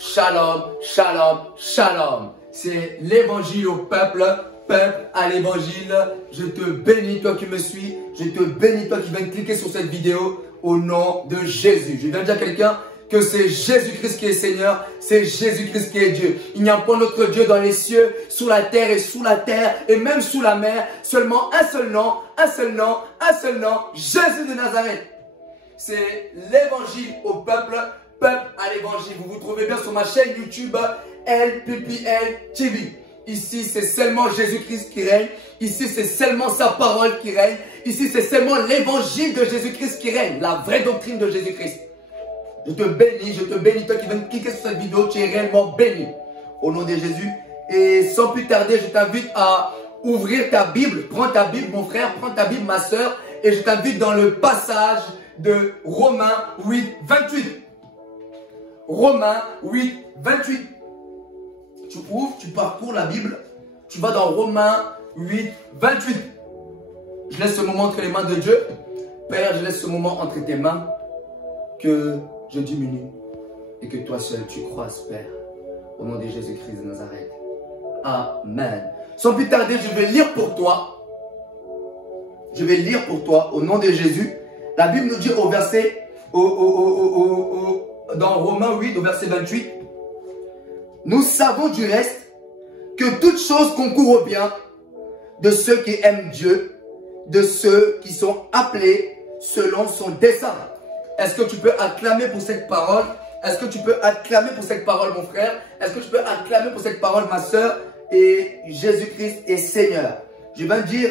Shalom, shalom, shalom. C'est l'évangile au peuple, peuple à l'évangile. Je te bénis toi qui me suis. Je te bénis toi qui viens de cliquer sur cette vidéo au nom de Jésus. Je viens de dire à quelqu'un que c'est Jésus-Christ qui est Seigneur, c'est Jésus-Christ qui est Dieu. Il n'y a pas d'autre Dieu dans les cieux, sous la terre et sous la terre et même sous la mer. Seulement un seul nom, un seul nom, un seul nom, Jésus de Nazareth. C'est l'évangile au peuple, peuple à l'évangile. Vous vous trouvez bien sur ma chaîne YouTube LPPL TV. Ici, c'est seulement Jésus-Christ qui règne. Ici, c'est seulement sa parole qui règne. Ici, c'est seulement l'évangile de Jésus-Christ qui règne. La vraie doctrine de Jésus-Christ. Je te bénis, toi qui viens de cliquer sur cette vidéo, tu es réellement béni. Au nom de Jésus. Et sans plus tarder, je t'invite à ouvrir ta Bible. Prends ta Bible, mon frère, prends ta Bible, ma soeur. Et je t'invite dans le passage de Romains 8, 28. Romains 8, 28. Tu ouvres, tu parcours la Bible. Tu vas dans Romains 8, 28. Je laisse ce moment entre les mains de Dieu. Père, je laisse ce moment entre tes mains. Que je diminue et que toi seul tu croisses, Père, au nom de Jésus-Christ de Nazareth. Amen. Sans plus tarder, je vais lire pour toi. Je vais lire pour toi au nom de Jésus. La Bible nous dit au verset, dans Romains 8, au verset 28, nous savons du reste que toute chose concourt au bien de ceux qui aiment Dieu, de ceux qui sont appelés selon son dessein. Est-ce que tu peux acclamer pour cette parole? Est-ce que tu peux acclamer pour cette parole, mon frère? Est-ce que tu peux acclamer pour cette parole, ma soeur? Et Jésus-Christ est Seigneur. Je vais dire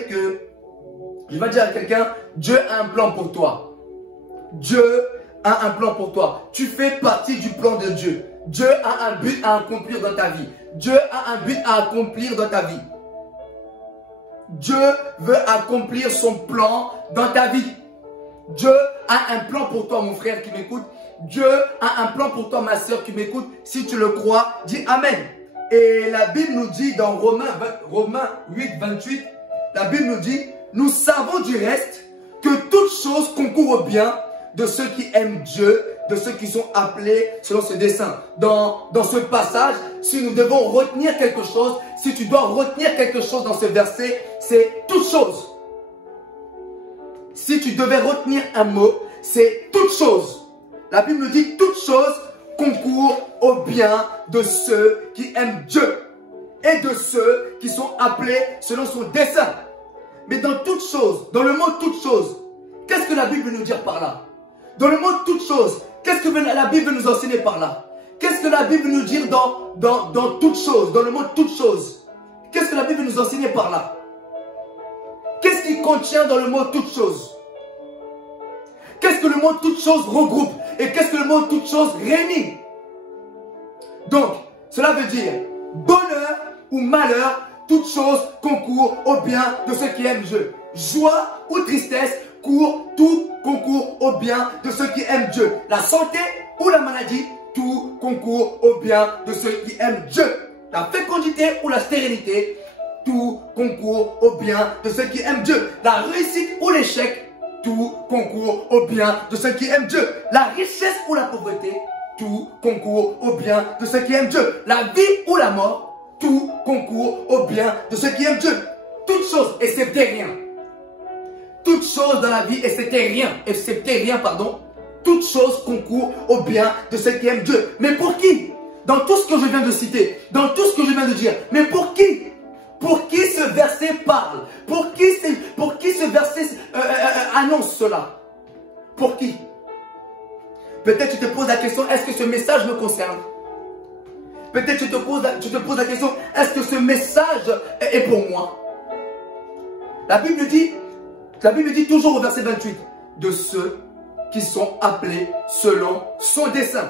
à quelqu'un, Dieu a un plan pour toi. Dieu a un plan pour toi. Tu fais partie du plan de Dieu. Dieu a un but à accomplir dans ta vie. Dieu a un but à accomplir dans ta vie. Dieu veut accomplir son plan dans ta vie. Dieu a un plan pour toi, mon frère qui m'écoute. Dieu a un plan pour toi, ma soeur qui m'écoute. Si tu le crois, dis Amen. Et la Bible nous dit dans Romains 8, 28, la Bible nous dit, nous savons du reste que toute chose concourt au bien de ceux qui aiment Dieu, de ceux qui sont appelés selon ce dessein. Dans ce passage, si nous devons retenir quelque chose, si tu dois retenir quelque chose dans ce verset, c'est toute chose. Si tu devais retenir un mot, c'est toute chose. La Bible nous dit toute chose concourt au bien de ceux qui aiment Dieu et de ceux qui sont appelés selon son dessein. Mais dans toute chose, dans le mot toute chose, qu'est-ce que la Bible veut nous dire par là? Dans le mot toute chose, qu'est-ce que la Bible veut nous enseigner par là? Qu'est-ce que la Bible veut nous dire dans toute chose, dans le mot toute chose? Qu'est-ce que la Bible veut nous enseigner par là? Qu'est-ce qu'il contient dans le mot toute chose? Qu'est-ce que le mot toute chose regroupe? Et qu'est-ce que le mot toute chose réunit? Donc, cela veut dire bonheur ou malheur, toute chose concourt au bien de ceux qui aiment Dieu. Joie ou tristesse, tout concourt au bien de ceux qui aiment Dieu. La santé ou la maladie, tout concourt au bien de ceux qui aiment Dieu. La fécondité ou la stérilité, tout concourt au bien de ceux qui aiment Dieu. La réussite ou l'échec, tout concourt au bien de ceux qui aiment Dieu. La richesse ou la pauvreté, tout concourt au bien de ceux qui aiment Dieu. La vie ou la mort, tout concourt au bien de ceux qui aiment Dieu. Toutes choses, excepté rien. Toutes choses dans la vie, excepté rien, pardon. Toutes choses concourent au bien de ceux qui aiment Dieu. Mais pour qui? Dans tout ce que je viens de citer, dans tout ce que je viens de dire, mais pour qui? Pour qui ce verset parle? Pour qui ce verset annonce cela? Pour qui? Peut-être tu te poses la question, est-ce que ce message me concerne? Peut-être tu te poses la question, est-ce que ce message est pour moi? La Bible dit toujours au verset 28, de ceux qui sont appelés selon son dessein.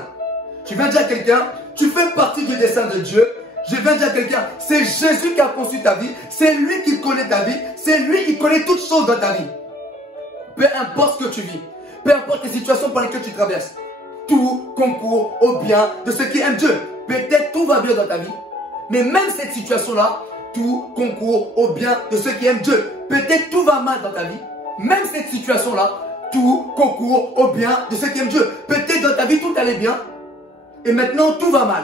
Tu viens dire à quelqu'un, tu fais partie du dessein de Dieu. Je viens dire à quelqu'un, c'est Jésus qui a conçu ta vie, c'est lui qui connaît ta vie, c'est lui qui connaît toutes choses dans ta vie. Peu importe ce que tu vis, peu importe les situations par lesquelles tu traverses, tout concourt au bien de ceux qui aiment Dieu. Peut-être tout va bien dans ta vie, mais même cette situation-là, tout concourt au bien de ceux qui aiment Dieu. Peut-être tout va mal dans ta vie, même cette situation-là, tout concourt au bien de ceux qui aiment Dieu. Peut-être dans ta vie tout allait bien, et maintenant tout va mal.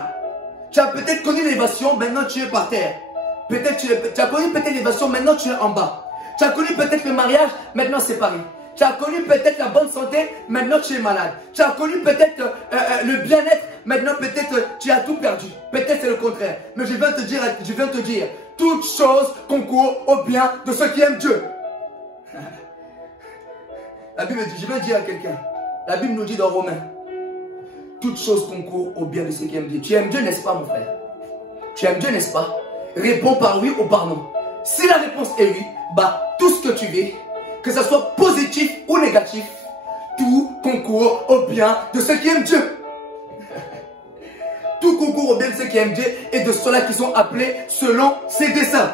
Tu as peut-être connu l'élévation, maintenant tu es par terre. Peut-être tu as connu peut-être l'élévation, maintenant tu es en bas. Tu as connu peut-être le mariage, maintenant séparé. Tu as connu peut-être la bonne santé, maintenant tu es malade. Tu as connu peut-être le bien-être, maintenant peut-être tu as tout perdu. Peut-être c'est le contraire. Mais je viens te dire, toute chose concourt au bien de ceux qui aiment Dieu. La Bible dit, je vais dire à quelqu'un, la Bible nous dit dans Romains, toute chose concourt au bien de ceux qui aiment Dieu. Tu aimes Dieu, n'est-ce pas, mon frère? Tu aimes Dieu, n'est-ce pas? Réponds par oui ou par non. Si la réponse est oui, bah, tout ce que tu veux, que ce soit positif ou négatif, tout concourt au bien de ceux qui aiment Dieu. Tout concourt au bien de ceux qui aiment Dieu et de ceux-là qui sont appelés selon ses desseins.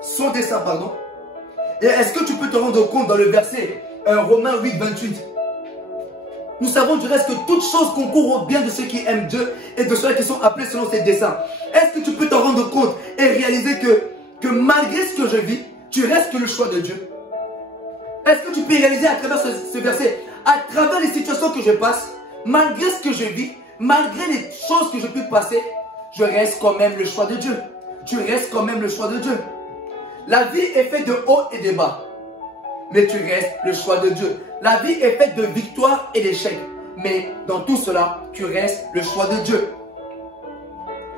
Son dessein, pardon. Et est-ce que tu peux te rendre compte dans le verset Romains 8, 28? Nous savons du reste que toute chose concourt au bien de ceux qui aiment Dieu et de ceux qui sont appelés selon ses desseins. Est-ce que tu peux te rendre compte et réaliser que malgré ce que je vis, tu restes le choix de Dieu? Est-ce que tu peux réaliser à travers ce verset, à travers les situations que je passe, malgré ce que je vis, malgré les choses que je peux passer, je reste quand même le choix de Dieu. Tu restes quand même le choix de Dieu. La vie est faite de haut et de bas. Mais tu restes le choix de Dieu. La vie est faite de victoires et d'échecs. Mais dans tout cela, tu restes le choix de Dieu.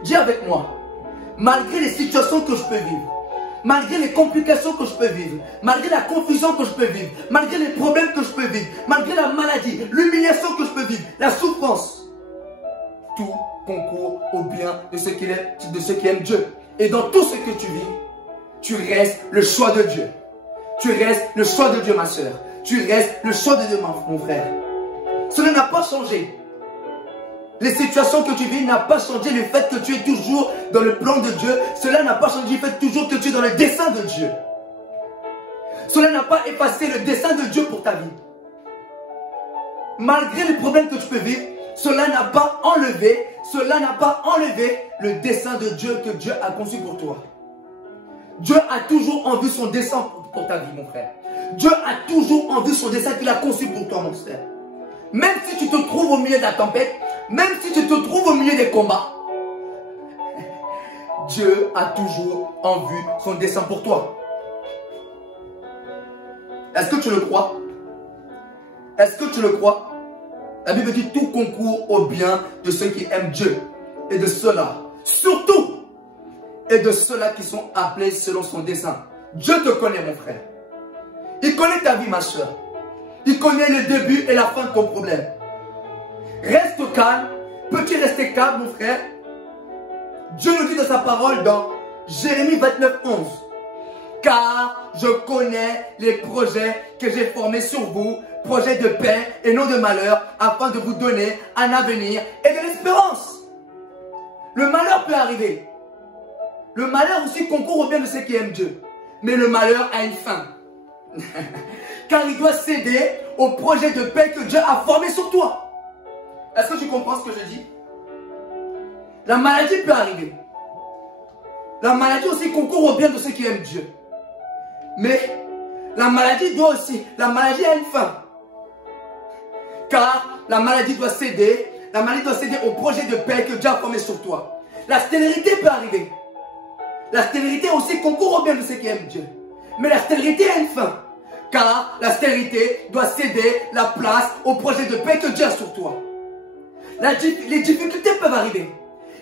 Dis avec moi, malgré les situations que je peux vivre, malgré les complications que je peux vivre, malgré la confusion que je peux vivre, malgré les problèmes que je peux vivre, malgré la maladie, l'humiliation que je peux vivre, la souffrance, tout concourt au bien de ceux qui aiment Dieu. Et dans tout ce que tu vis, tu restes le choix de Dieu. Tu restes le choix de Dieu, ma soeur. Tu restes le choix de Dieu, mon frère. Cela n'a pas changé. Les situations que tu vis n'ont pas changé le fait que tu es toujours dans le plan de Dieu. Cela n'a pas changé le fait toujours que tu es dans le dessein de Dieu. Cela n'a pas effacé le dessein de Dieu pour ta vie. Malgré les problèmes que tu peux vivre, cela n'a pas enlevé le dessein de Dieu que Dieu a conçu pour toi. Dieu a toujours en vue son dessein pour ta vie, mon frère. Dieu a toujours en vue son dessein qu'il a conçu pour toi, mon frère. Même si tu te trouves au milieu de la tempête, même si tu te trouves au milieu des combats, Dieu a toujours en vue son dessein pour toi. Est-ce que tu le crois? Est-ce que tu le crois? La Bible dit tout concourt au bien de ceux qui aiment Dieu et de ceux-là, surtout, et de ceux-là qui sont appelés selon son dessein. Dieu te connaît, mon frère. Il connaît ta vie, ma soeur. Il connaît le début et la fin de ton problème. Reste calme. Peux-tu rester calme, mon frère? Dieu nous dit dans sa parole dans Jérémie 29, 11. Car je connais les projets que j'ai formés sur vous, projets de paix et non de malheur, afin de vous donner un avenir et de l'espérance. Le malheur peut arriver. Le malheur aussi concourt au bien de ceux qui aiment Dieu. Mais le malheur a une fin. Car il doit céder au projet de paix que Dieu a formé sur toi. Est-ce que tu comprends ce que je dis? La maladie peut arriver. La maladie aussi concourt au bien de ceux qui aiment Dieu. Mais la maladie a une fin. Car la maladie doit céder au projet de paix que Dieu a formé sur toi. La stérilité peut arriver. La stérilité aussi concourt au bien de ceux qui aiment Dieu. Mais la stérilité a une fin. Car la stérilité doit céder la place au projet de paix que Dieu a sur toi. Les difficultés peuvent arriver.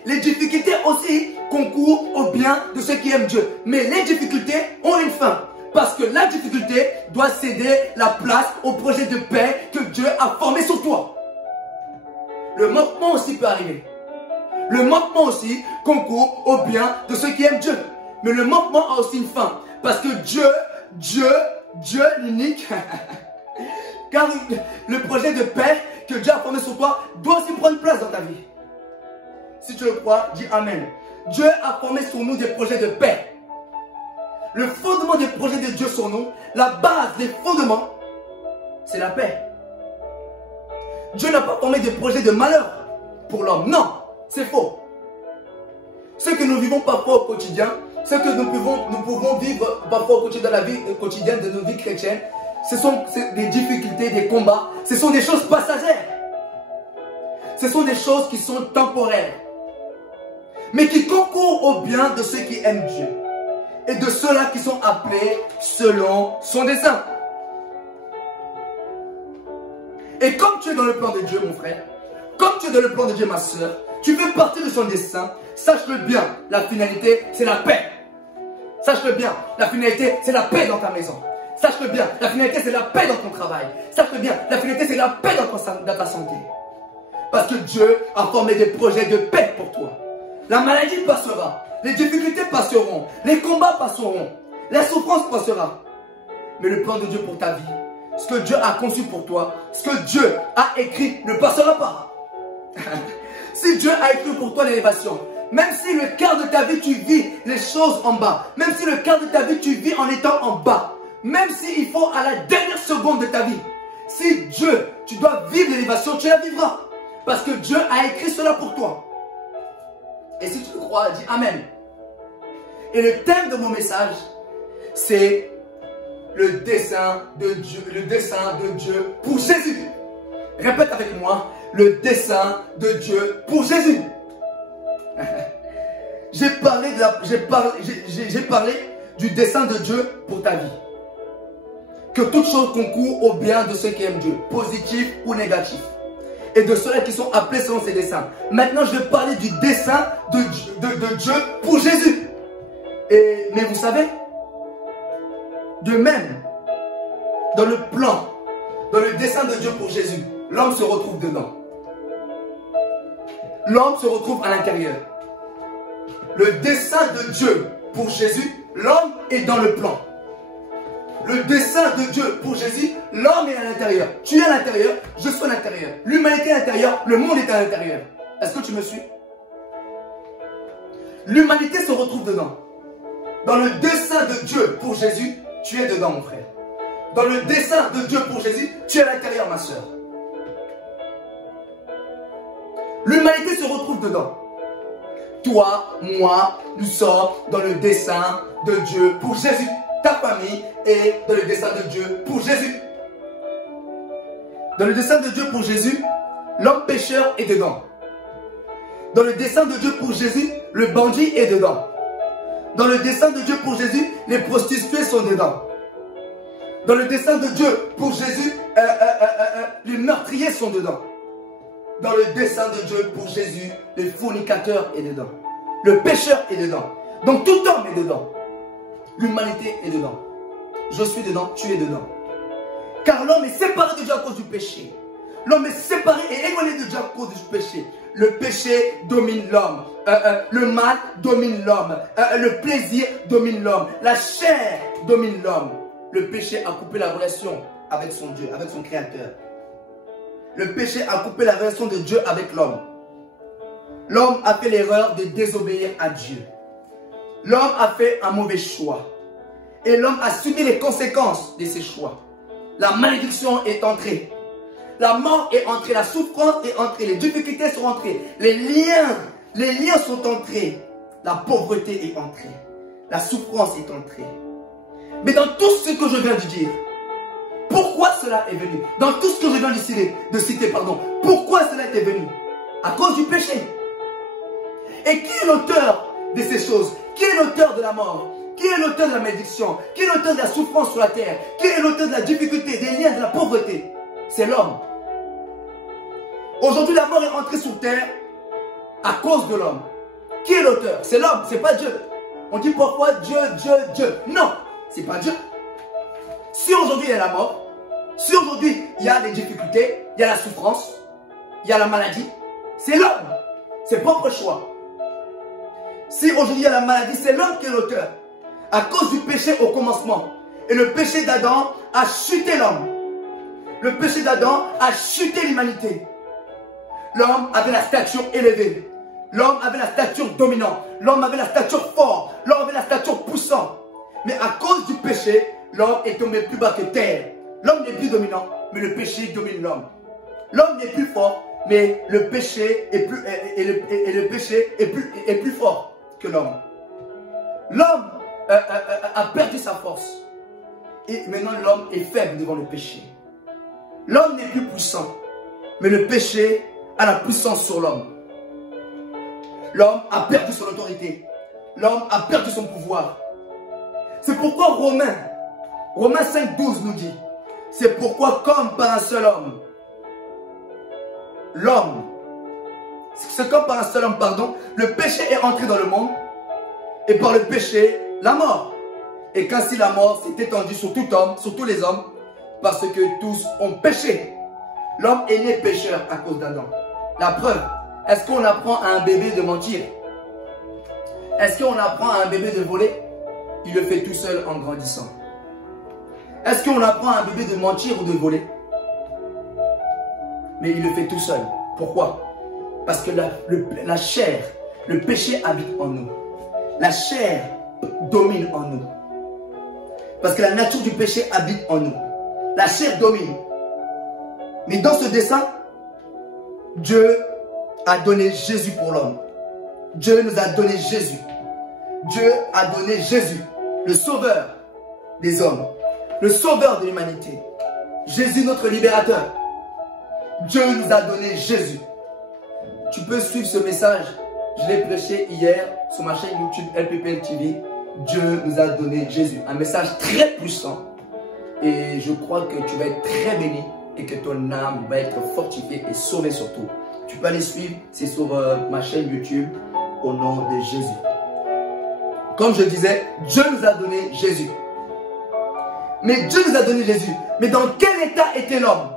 Les difficultés aussi concourent au bien de ceux qui aiment Dieu. Mais les difficultés ont une fin. Parce que la difficulté doit céder la place au projet de paix que Dieu a formé sur toi. Le manquement aussi peut arriver. Le manquement aussi concourt au bien de ceux qui aiment Dieu. Mais le manquement a aussi une fin. Parce que Dieu l'unique, car le projet de paix que Dieu a formé sur toi doit aussi prendre place dans ta vie. Si tu le crois, dis Amen. Dieu a formé sur nous des projets de paix. Le fondement des projets de Dieu sur nous, la base des fondements, c'est la paix. Dieu n'a pas formé des projets de malheur pour l'homme. Non, c'est faux. Ce que nous vivons parfois au quotidien, ce que nous pouvons vivre parfois au quotidien, dans la vie quotidienne de nos vies chrétiennes, ce sont des difficultés, des combats, ce sont des choses passagères. ce sont des choses qui sont temporaires, mais qui concourent au bien de ceux qui aiment Dieu et de ceux-là qui sont appelés selon son dessein. Et comme tu es dans le plan de Dieu, mon frère, comme tu es dans le plan de Dieu, ma soeur, tu fais partie de son dessein, sache-le bien, la finalité, c'est la paix. Sache-le bien, la finalité, c'est la paix dans ta maison. Sache-le bien, la finalité, c'est la paix dans ton travail. Sache-le bien, la finalité, c'est la paix dans ta santé. Parce que Dieu a formé des projets de paix pour toi. La maladie passera, les difficultés passeront, les combats passeront, la souffrance passera. Mais le plan de Dieu pour ta vie, ce que Dieu a conçu pour toi, ce que Dieu a écrit ne passera pas. Si Dieu a écrit pour toi l'élévation, même si le quart de ta vie tu vis les choses en bas, même si le quart de ta vie tu vis en étant en bas, même s'il faut à la dernière seconde de ta vie, si Dieu, tu dois vivre l'élévation, tu la vivras. Parce que Dieu a écrit cela pour toi. Et si tu le crois, dis Amen. Et le thème de mon message, c'est le dessein de Dieu pour Jésus. Répète avec moi, le dessein de Dieu pour Jésus. J'ai parlé du dessein de Dieu pour ta vie. Que toute chose concourt au bien de ceux qui aiment Dieu, positif ou négatif. Et de ceux qui sont appelés selon ses desseins. Maintenant, je vais parler du dessein de Dieu pour Jésus. Mais vous savez, de même, dans le plan, dans le dessein de Dieu pour Jésus, l'homme se retrouve dedans. L'homme se retrouve à l'intérieur. Le dessein de Dieu pour Jésus, l'homme est dans le plan. Le dessein de Dieu pour Jésus, l'homme est à l'intérieur. Tu es à l'intérieur, je suis à l'intérieur. L'humanité est à l'intérieur, le monde est à l'intérieur. Est-ce que tu me suis? L'humanité se retrouve dedans. Dans le dessein de Dieu pour Jésus, tu es dedans, mon frère. Dans le dessein de Dieu pour Jésus, tu es à l'intérieur, ma soeur. L'humanité se retrouve dedans. Toi, moi, nous sommes dans le dessein de Dieu pour Jésus. Ta famille est dans le dessein de Dieu pour Jésus. Dans le dessein de Dieu pour Jésus, l'homme pécheur est dedans. Dans le dessein de Dieu pour Jésus, le bandit est dedans. Dans le dessein de Dieu pour Jésus, les prostituées sont dedans. Dans le dessein de Dieu pour Jésus, les meurtriers sont dedans. Dans le dessein de Dieu pour Jésus, le fornicateur est dedans. Le pécheur est dedans. Donc tout homme est dedans. L'humanité est dedans. Je suis dedans, tu es dedans. Car l'homme est séparé de Dieu à cause du péché. L'homme est séparé et éloigné de Dieu à cause du péché. Le péché domine l'homme. Le mal domine l'homme. Le plaisir domine l'homme. La chair domine l'homme. Le péché a coupé la relation avec son Dieu, avec son Créateur. Le péché a coupé la relation de Dieu avec l'homme. L'homme a fait l'erreur de désobéir à Dieu. L'homme a fait un mauvais choix. Et l'homme a subi les conséquences de ses choix. La malédiction est entrée. La mort est entrée. La souffrance est entrée. Les difficultés sont entrées. Les liens sont entrés. La pauvreté est entrée. La souffrance est entrée. Mais dans tout ce que je viens de dire, pourquoi cela est venu? Dans tout ce que je viens de citer, pourquoi cela est venu? À cause du péché. Et qui est l'auteur de ces choses? Qui est l'auteur de la mort? Qui est l'auteur de la malédiction? Qui est l'auteur de la souffrance sur la terre? Qui est l'auteur de la difficulté, des liens, de la pauvreté? C'est l'homme. Aujourd'hui, la mort est entrée sur terre à cause de l'homme. Qui est l'auteur? C'est l'homme, c'est pas Dieu. On dit pourquoi Dieu, Dieu, Dieu. Non, c'est pas Dieu. Si aujourd'hui il y a la mort, si aujourd'hui il y a des difficultés, il y a la souffrance, il y a la maladie, c'est l'homme, ses propres choix. Si aujourd'hui il y a la maladie, c'est l'homme qui est l'auteur. À cause du péché au commencement. Et le péché d'Adam a chuté l'homme. Le péché d'Adam a chuté l'humanité. L'homme avait la stature élevée. L'homme avait la stature dominante. L'homme avait la stature forte. L'homme avait la stature poussante. Mais à cause du péché, l'homme est tombé plus bas que terre. L'homme n'est plus dominant, mais le péché domine l'homme. L'homme n'est plus fort, mais le péché est plus fort que l'homme. L'homme a perdu sa force. Et maintenant l'homme est faible devant le péché. L'homme n'est plus puissant, mais le péché a la puissance sur l'homme. L'homme a perdu son autorité. L'homme a perdu son pouvoir. C'est pourquoi Romains 5,12 nous dit, c'est pourquoi comme par un seul homme, c'est comme par un seul homme, pardon, le péché est entré dans le monde, et par le péché, la mort. Et qu'ainsi la mort s'est étendue sur tout homme, sur tous les hommes, parce que tous ont péché. L'homme est né pécheur à cause d'Adam. La preuve, est-ce qu'on apprend à un bébé de mentir? Est-ce qu'on apprend à un bébé de voler? Il le fait tout seul en grandissant. Est-ce qu'on apprend à un bébé de mentir ou de voler? Mais il le fait tout seul. Pourquoi? Parce que la chair, le péché habite en nous. La chair domine en nous. Parce que la nature du péché habite en nous. La chair domine. Mais dans ce dessein, Dieu a donné Jésus pour l'homme. Dieu nous a donné Jésus. Dieu a donné Jésus, le sauveur des hommes, le sauveur de l'humanité. Jésus, notre libérateur. Dieu nous a donné Jésus. Tu peux suivre ce message. Je l'ai prêché hier sur ma chaîne YouTube LPPL TV. Dieu nous a donné Jésus. Un message très puissant. Et je crois que tu vas être très béni et que ton âme va être fortifiée et sauvée surtout. Tu peux aller suivre, c'est sur ma chaîne YouTube au nom de Jésus. Comme je disais, Dieu nous a donné Jésus. Mais Dieu nous a donné Jésus. Mais dans quel état était l'homme?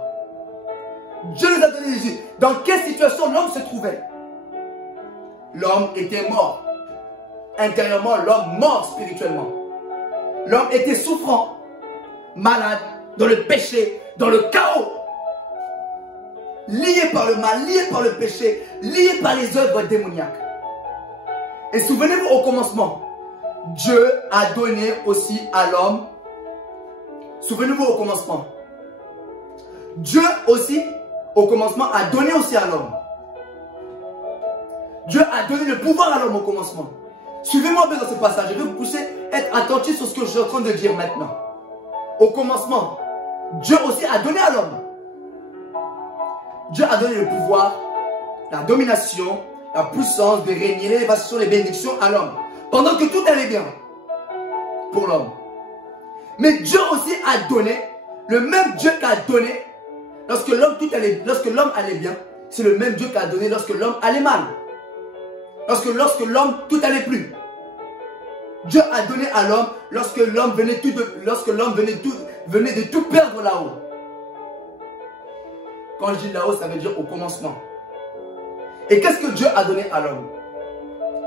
Dieu nous a donné Jésus. Dans quelle situation l'homme se trouvait? L'homme était mort. Intérieurement, l'homme mort spirituellement. L'homme était souffrant, malade, dans le péché, dans le chaos. Lié par le mal, lié par le péché, lié par les œuvres démoniaques. Et souvenez-vous au commencement, Dieu a donné aussi à l'homme. Souvenez-vous au commencement. Dieu aussi, au commencement, a donné aussi à l'homme. Dieu a donné le pouvoir à l'homme au commencement. Suivez-moi bien dans ce passage. Je vais vous pousser à être attentif sur ce que je suis en train de dire maintenant. Au commencement, Dieu aussi a donné à l'homme. Dieu a donné le pouvoir, la domination, la puissance de régner, l'élévation, les bénédictions à l'homme. Pendant que tout allait bien pour l'homme. Mais Dieu aussi a donné, le même Dieu qui a donné, lorsque l'homme allait bien, c'est le même Dieu qui a donné lorsque l'homme allait mal. Lorsque l'homme tout allait plus. Dieu a donné à l'homme lorsque l'homme venait de tout perdre là-haut. Quand je dis là-haut, ça veut dire au commencement. Et qu'est-ce que Dieu a donné à l'homme?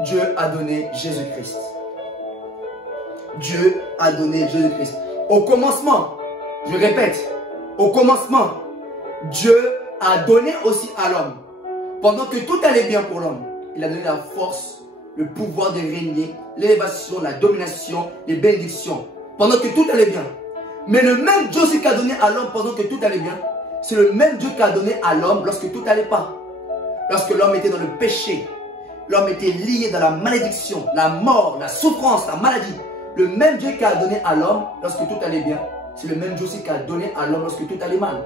Dieu a donné Jésus-Christ. Dieu a donné Jésus-Christ. Au commencement, je répète, au commencement, Dieu a donné aussi à l'homme. Pendant que tout allait bien pour l'homme, il a donné la force, le pouvoir de régner, l'élévation, la domination, les bénédictions. Pendant que tout allait bien. Mais le même Dieu aussi qui a donné à l'homme pendant que tout allait bien, c'est le même Dieu qui a donné à l'homme lorsque tout n'allait pas. Lorsque l'homme était dans le péché, l'homme était lié dans la malédiction, la mort, la souffrance, la maladie. Le même Dieu qui a donné à l'homme lorsque tout allait bien, c'est le même Dieu aussi qui a donné à l'homme lorsque tout allait mal.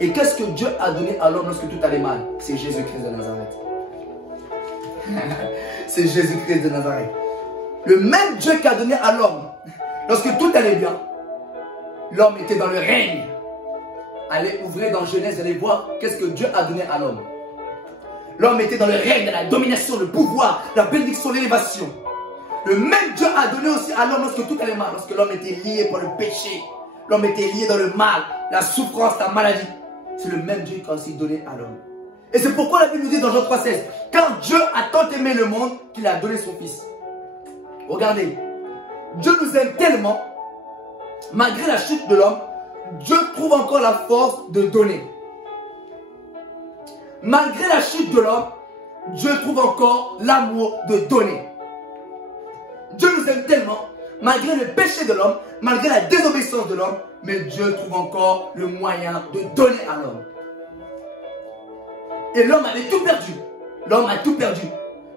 Et qu'est-ce que Dieu a donné à l'homme lorsque tout allait mal? C'est Jésus-Christ de Nazareth. C'est Jésus-Christ de Nazareth. Le même Dieu qui a donné à l'homme lorsque tout allait bien, l'homme était dans le règne. Allez ouvrir dans Genèse, allez voir qu'est-ce que Dieu a donné à l'homme. L'homme était dans le règne, la domination, le pouvoir, la bénédiction, l'élévation. Le même Dieu a donné aussi à l'homme lorsque tout allait mal, lorsque l'homme était lié par le péché. L'homme était lié dans le mal, la souffrance, la maladie. C'est le même Dieu qui a aussi donné à l'homme. Et c'est pourquoi la Bible nous dit dans Jean 3,16, car Dieu a tant aimé le monde qu'il a donné son Fils. Regardez, Dieu nous aime tellement, malgré la chute de l'homme, Dieu trouve encore la force de donner. Malgré la chute de l'homme, Dieu trouve encore l'amour de donner. Dieu nous aime tellement, malgré le péché de l'homme, malgré la désobéissance de l'homme, mais Dieu trouve encore le moyen de donner à l'homme. Et l'homme avait tout perdu. L'homme a tout perdu.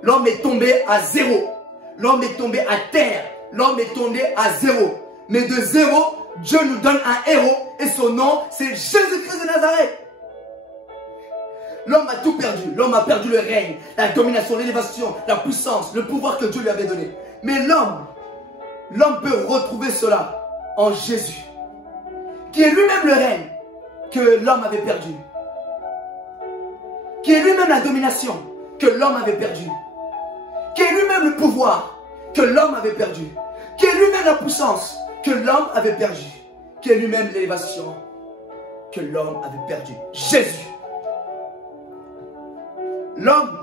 L'homme est tombé à zéro. L'homme est tombé à terre. L'homme est tombé à zéro. Mais de zéro, Dieu nous donne un héros et son nom, c'est Jésus-Christ de Nazareth. L'homme a tout perdu. L'homme a perdu le règne, la domination, l'élévation, la puissance, le pouvoir que Dieu lui avait donné. Mais l'homme peut retrouver cela en Jésus, qui est lui-même le règne que l'homme avait perdu, qui est lui-même la domination que l'homme avait perdue, qui est lui-même le pouvoir que l'homme avait perdu, qui est lui-même la puissance que l'homme avait perdue, qui est lui-même l'élévation que l'homme avait perdue. Jésus. L'homme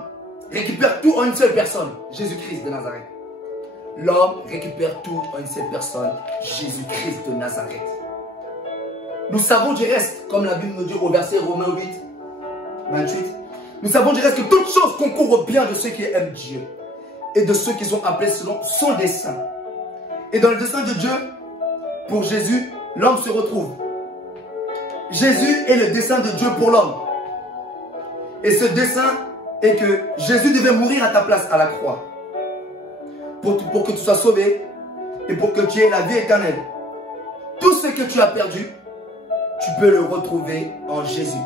récupère tout en une seule personne, Jésus-Christ de Nazareth. L'homme récupère tout en une seule personne, Jésus-Christ de Nazareth. Nous savons du reste, comme la Bible nous dit au verset Romains 8, 28, nous savons du reste que toutes choses concourent au bien de ceux qui aiment Dieu et de ceux qui sont appelés selon son dessein. Et dans le dessein de Dieu, pour Jésus, l'homme se retrouve. Jésus est le dessein de Dieu pour l'homme. Et ce dessein est que Jésus devait mourir à ta place à la croix. Pour que tu sois sauvé et pour que tu aies la vie éternelle. Tout ce que tu as perdu, tu peux le retrouver en Jésus.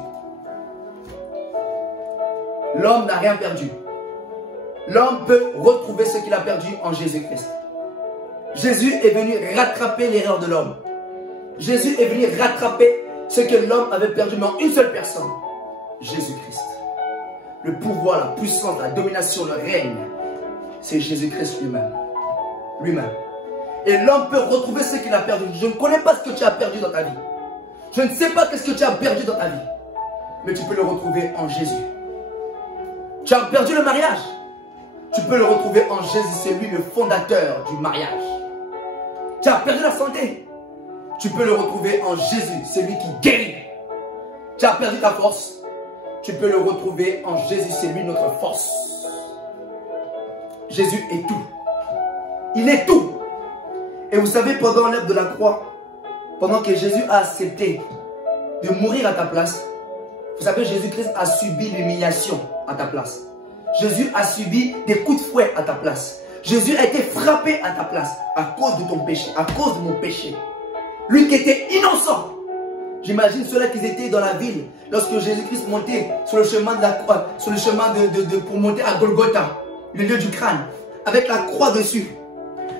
L'homme n'a rien perdu. L'homme peut retrouver ce qu'il a perdu en Jésus-Christ. Jésus est venu rattraper l'erreur de l'homme. Jésus est venu rattraper ce que l'homme avait perdu, mais en une seule personne. Jésus-Christ. Le pouvoir, la puissance, la domination, le règne, c'est Jésus-Christ lui-même. Lui-même. Et l'homme peut retrouver ce qu'il a perdu. Je ne connais pas ce que tu as perdu dans ta vie. Je ne sais pas ce que tu as perdu dans ta vie. Mais tu peux le retrouver en Jésus. Tu as perdu le mariage. Tu peux le retrouver en Jésus. C'est lui le fondateur du mariage. Tu as perdu la santé. Tu peux le retrouver en Jésus. C'est lui qui guérit. Tu as perdu ta force. Tu peux le retrouver en Jésus. C'est lui notre force. Jésus est tout. Il est tout. Et vous savez, pendant l'œuvre de la croix, pendant que Jésus a accepté de mourir à ta place, vous savez, Jésus-Christ a subi l'humiliation à ta place. Jésus a subi des coups de fouet à ta place. Jésus a été frappé à ta place à cause de ton péché, à cause de mon péché. Lui qui était innocent. J'imagine ceux-là qui étaient dans la ville lorsque Jésus-Christ montait sur le chemin de la croix, sur le chemin pour monter à Golgotha, le lieu du crâne, avec la croix dessus.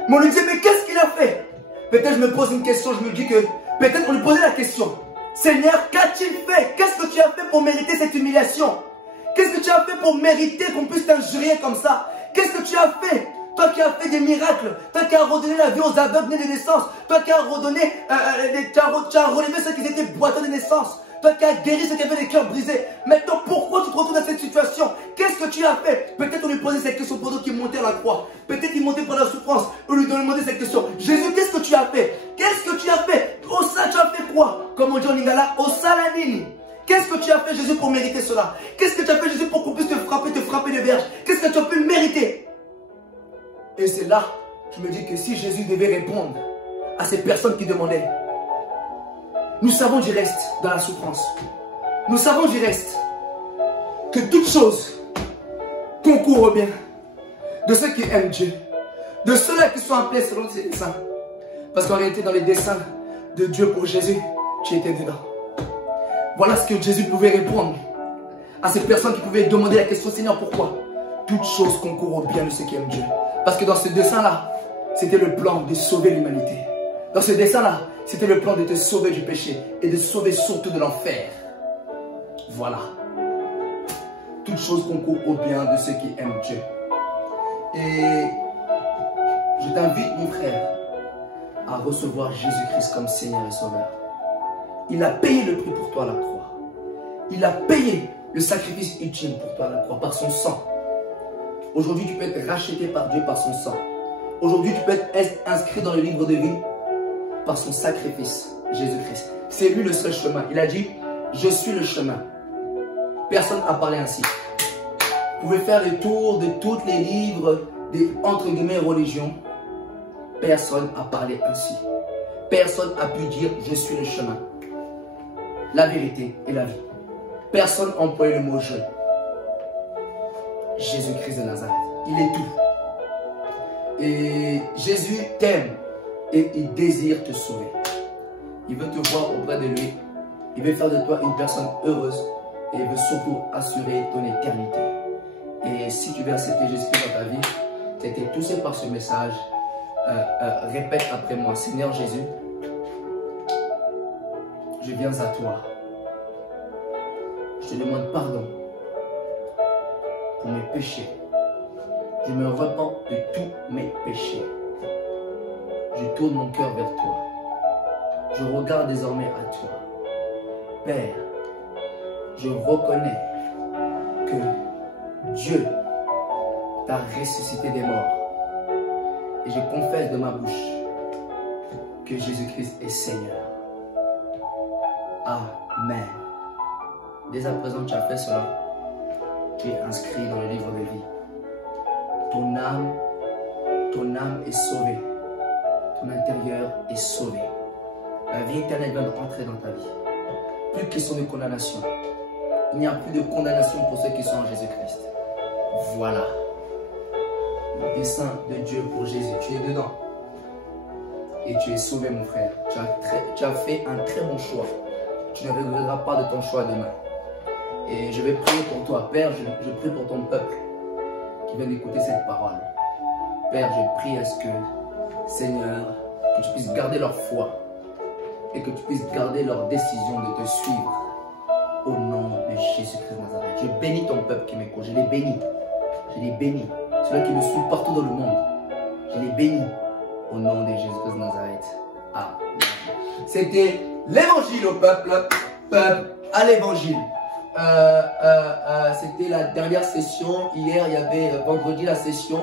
Mais on lui disait, mais qu'est-ce qu'il a fait? Peut-être je me pose une question, je me dis que peut-être on lui posait la question. Seigneur, qu'a-t-il fait? Qu'est-ce que tu as fait pour mériter cette humiliation? Qu'est-ce que tu as fait pour mériter qu'on puisse t'injurier comme ça? Qu'est-ce que tu as fait? Toi qui as fait des miracles, toi qui as redonné la vie aux aveugles nés de naissance, toi qui as redonné, tu as relevé ceux qui étaient boiteux de naissance, toi qui as guéri ceux qui avaient les cœurs brisés. Maintenant, pourquoi tu te retrouves dans cette situation? Qu'est-ce que tu as fait? Peut-être on lui posait cette question pendant qu'il montait à la croix. Peut-être il montait par la souffrance. On lui demandait cette question. Jésus, qu'est-ce que tu as fait? Qu'est-ce que tu as fait? Osa, tu as fait quoi? Comme on dit en lingala, Osa la nini. Qu'est-ce que tu as fait, Jésus, pour mériter cela? Qu'est-ce que tu as fait, Jésus, pour qu'on puisse te frapper de verge? Qu'est-ce que tu as pu mériter? Et c'est là, je me dis que si Jésus devait répondre à ces personnes qui demandaient, nous savons du reste dans la souffrance. Nous savons du reste que toute chose concourt au bien de ceux qui aiment Dieu, de ceux-là qui sont appelés selon ses desseins. Parce qu'en réalité, dans les desseins de Dieu pour Jésus, tu étais dedans. Voilà ce que Jésus pouvait répondre à ces personnes qui pouvaient demander la question, Seigneur, pourquoi? Toute chose concourt au bien de ceux qui aiment Dieu. Parce que dans ce dessein-là, c'était le plan de sauver l'humanité. Dans ce dessein-là, c'était le plan de te sauver du péché et de sauver surtout de l'enfer. Voilà. Toute chose concourt au bien de ceux qui aiment Dieu. Et je t'invite, mon frère, à recevoir Jésus-Christ comme Seigneur et Sauveur. Il a payé le prix pour toi à la croix. Il a payé le sacrifice ultime pour toi à la croix par son sang. Aujourd'hui, tu peux être racheté par Dieu par son sang. Aujourd'hui, tu peux être inscrit dans le livre de vie par son sacrifice, Jésus-Christ. C'est lui le seul chemin. Il a dit, je suis le chemin. Personne n'a parlé ainsi. Vous pouvez faire le tour de tous les livres des entre guillemets religions. Personne n'a parlé ainsi. Personne n'a pu dire, je suis le chemin, la vérité et la vie. Personne n'a employé le mot je. Jésus-Christ de Nazareth. Il est tout. Et Jésus t'aime et il désire te sauver. Il veut te voir auprès de lui. Il veut faire de toi une personne heureuse, et veut surtout assurer ton éternité. Et si tu veux accepter Jésus-Christ dans ta vie, tu as été touché par ce message, répète après moi: Seigneur Jésus, je viens à toi. Je te demande pardon pour mes péchés. Je me repens de tous mes péchés. Je tourne mon cœur vers toi. Je regarde désormais à toi. Père, je reconnais que Dieu t'a ressuscité des morts. Et je confesse de ma bouche que Jésus-Christ est Seigneur. Amen. Dès à présent, tu as fait cela. Tu es inscrit dans le livre de vie. Ton âme est sauvée. Ton intérieur est sauvé. La vie éternelle vient d'entrer dans ta vie. Plus question de condamnation. Il n'y a plus de condamnation pour ceux qui sont en Jésus-Christ. Voilà. Le dessein de Dieu pour Jésus. Tu es dedans. Et tu es sauvé, mon frère. Tu as fait un très bon choix. Tu ne regretteras pas de ton choix demain. Et je vais prier pour toi. Père, je prie pour ton peuple qui vient d'écouter cette parole. Père, je prie à ce que, Seigneur, que tu puisses garder leur foi et que tu puisses garder leur décision de te suivre au nom de Jésus-Christ de Nazareth. Je bénis ton peuple qui m'écoute. Je les bénis. Je les bénis. Ceux qui me suivent partout dans le monde. Je les bénis au nom de Jésus-Christ de Nazareth. Amen. C'était l'évangile au peuple. Peuple à l'évangile. C'était la dernière session. Hier, il y avait vendredi la session.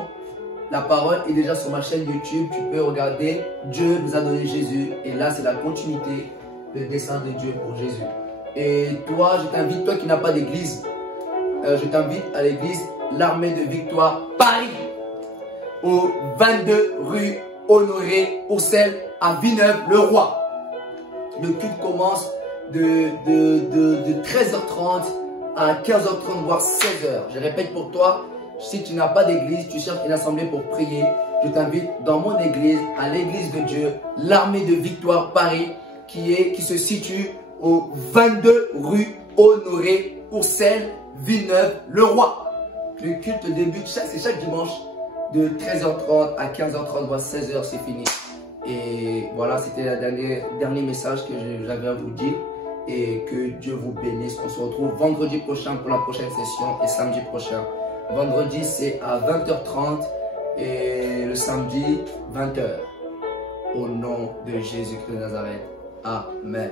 La parole est déjà sur ma chaîne YouTube. Tu peux regarder. Dieu nous a donné Jésus. Et là, c'est la continuité, le dessein de Dieu pour Jésus. Et toi, je t'invite, toi qui n'as pas d'église, je t'invite à l'église L'Armée de Victoire Paris, au 22 rue Honoré Oursel à Villeneuve-le-Roi. Le culte commence de 13h30 à 15h30, voire 16h. Je répète pour toi, si tu n'as pas d'église, tu cherches une assemblée pour prier, je t'invite dans mon église, à l'église de Dieu, l'Armée de Victoire Paris, qui se situe au 22 rue Honoré Oursel, Villeneuve-le-Roi. Le culte débute, c'est chaque dimanche, de 13h30 à 15h30, voire 16h, c'est fini. Et voilà, c'était le dernier message que j'avais à vous dire. Et que Dieu vous bénisse. On se retrouve vendredi prochain pour la prochaine session et samedi prochain. Vendredi, c'est à 20h30 et le samedi, 20h. Au nom de Jésus-Christ de Nazareth. Amen.